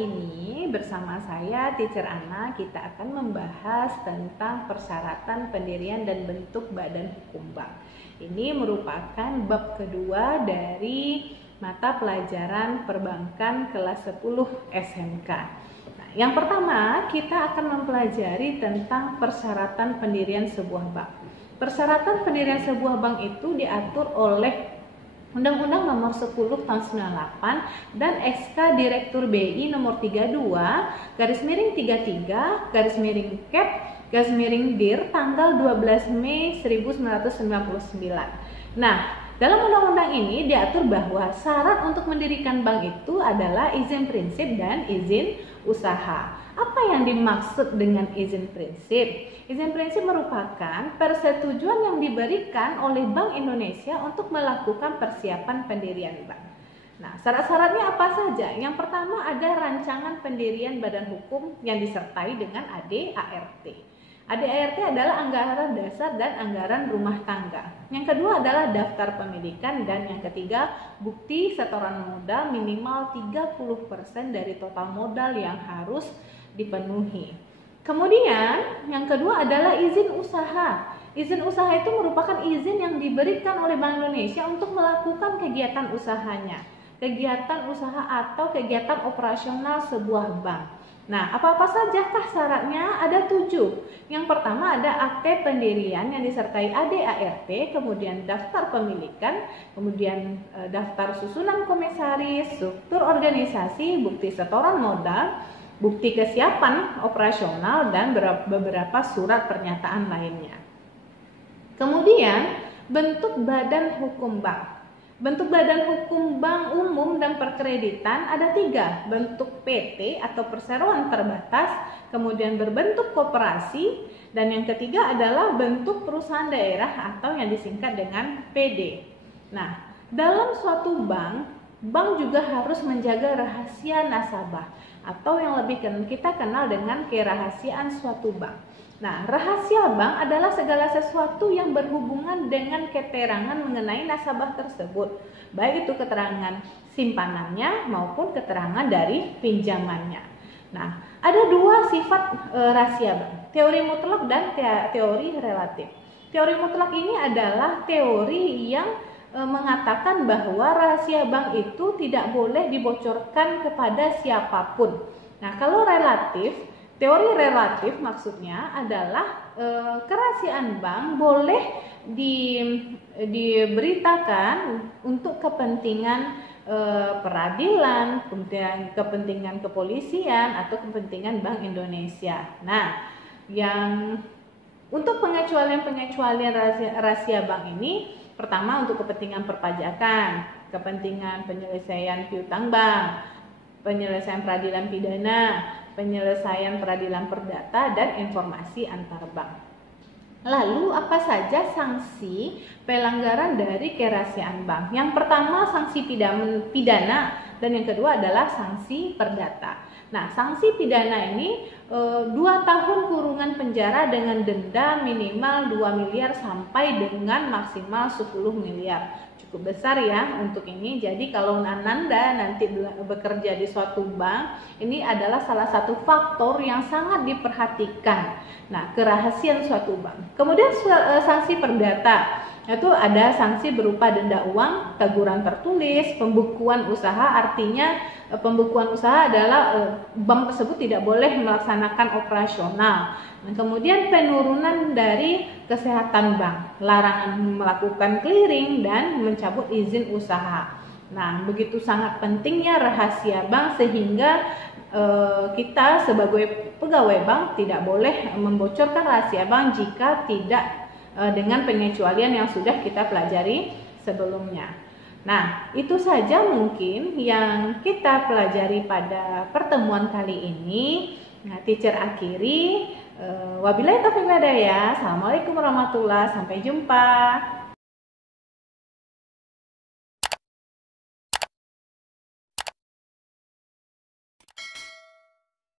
ini bersama saya Teacher Ana, kita akan membahas tentang persyaratan pendirian dan bentuk badan hukum bank. Ini merupakan bab kedua dari mata pelajaran perbankan kelas 10 SMK. Nah, yang pertama kita akan mempelajari tentang persyaratan pendirian sebuah bank. Persyaratan pendirian sebuah bank itu diatur oleh Undang-Undang Nomor 10 Tahun 98 dan SK Direktur BI Nomor 32/33/Cap/DIR tanggal 12 Mei 1999. Nah, dalam undang-undang ini diatur bahwa syarat untuk mendirikan bank itu adalah izin prinsip dan izin usaha. Apa yang dimaksud dengan izin prinsip? Izin prinsip merupakan persetujuan yang diberikan oleh Bank Indonesia untuk melakukan persiapan pendirian bank. Nah, syarat-syaratnya apa saja? Yang pertama ada rancangan pendirian badan hukum yang disertai dengan AD/ART. AD/ART adalah anggaran dasar dan anggaran rumah tangga. Yang kedua adalah daftar pemilikan dan yang ketiga bukti setoran modal minimal 30% dari total modal yang harus dipenuhi. Kemudian yang kedua adalah izin usaha. Izin usaha itu merupakan izin yang diberikan oleh Bank Indonesia untuk melakukan kegiatan usahanya, kegiatan usaha atau kegiatan operasional sebuah bank. Nah, apa-apa sajakah syaratnya? Ada 7. Yang pertama ada akte pendirian yang disertai AD/ART, kemudian daftar pemilikan, kemudian daftar susunan komisaris, struktur organisasi, bukti setoran modal, bukti kesiapan operasional, dan beberapa surat pernyataan lainnya. Kemudian bentuk badan hukum bank. Bentuk badan hukum bank umum dan perkreditan ada 3, bentuk PT atau perseroan terbatas, kemudian berbentuk koperasi, dan yang ketiga adalah bentuk perusahaan daerah atau yang disingkat dengan PD. Nah, dalam suatu bank juga harus menjaga rahasia nasabah atau yang lebih kita kenal dengan kerahasiaan suatu bank. Nah, rahasia bank adalah segala sesuatu yang berhubungan dengan keterangan mengenai nasabah tersebut, baik itu keterangan simpanannya maupun keterangan dari pinjamannya. Nah, ada 2 sifat rahasia bank, teori mutlak dan teori relatif. Teori mutlak ini adalah teori yang mengatakan bahwa rahasia bank itu tidak boleh dibocorkan kepada siapapun. Nah, kalau relatif, teori relatif maksudnya adalah kerahasiaan bank boleh diberitakan untuk kepentingan peradilan, kepentingan kepolisian atau kepentingan Bank Indonesia. Nah, yang untuk pengecualian rahasia bank ini, pertama untuk kepentingan perpajakan, kepentingan penyelesaian piutang bank, penyelesaian peradilan pidana, penyelesaian peradilan perdata, dan informasi antar bank. Lalu apa saja sanksi pelanggaran dari kerahasiaan bank? Yang pertama sanksi pidana dan yang kedua adalah sanksi perdata. Nah, sanksi pidana ini 2 tahun kurungan penjara dengan denda minimal 2 miliar sampai dengan maksimal 10 miliar. Cukup besar ya untuk ini. Jadi kalau Ananda nanti bekerja di suatu bank, ini adalah salah satu faktor yang sangat diperhatikan. Nah, kerahasiaan suatu bank. Kemudian sanksi perdata, itu ada sanksi berupa denda uang, teguran tertulis, pembukuan usaha. Artinya pembukuan usaha adalah bank tersebut tidak boleh melaksanakan operasional. Nah, kemudian penurunan dari kesehatan bank, larangan melakukan clearing dan mencabut izin usaha. Nah, begitu sangat pentingnya rahasia bank sehingga kita sebagai pegawai bank tidak boleh membocorkan rahasia bank jika tidak dengan pengecualian yang sudah kita pelajari sebelumnya. Nah, itu saja mungkin yang kita pelajari pada pertemuan kali ini. Nah, teacher akhiri. Wabillahi taufiq wal hidayah. Assalamualaikum warahmatullahi wabarakatuh. Sampai jumpa.